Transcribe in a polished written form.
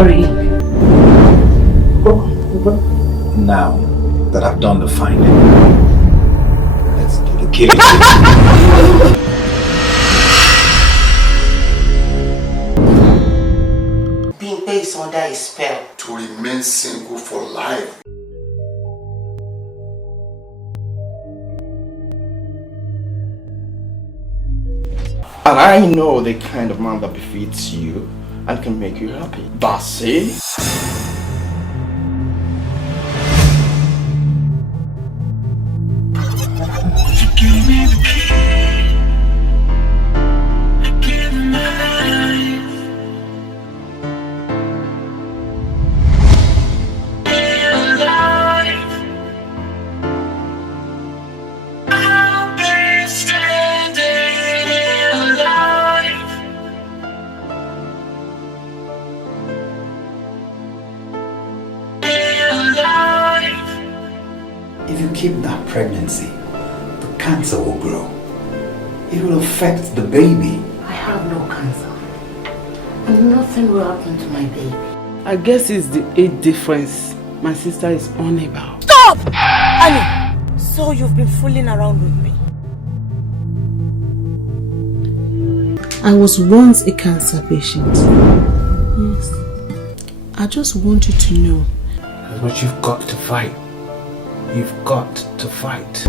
worry. Now that I've done the finding, let's do the killing. Being based under a spell. To remain single for life. And I know the kind of man that befits you and can make you happy. That's it. If you keep that pregnancy, the cancer will grow. It will affect the baby. I have no cancer. And nothing will happen to my baby. I guess it's the age difference my sister is on about. Stop! Annie, so you've been fooling around with me. I was once a cancer patient. Yes. I just want you to know. That's what you've got to fight. You've got to fight.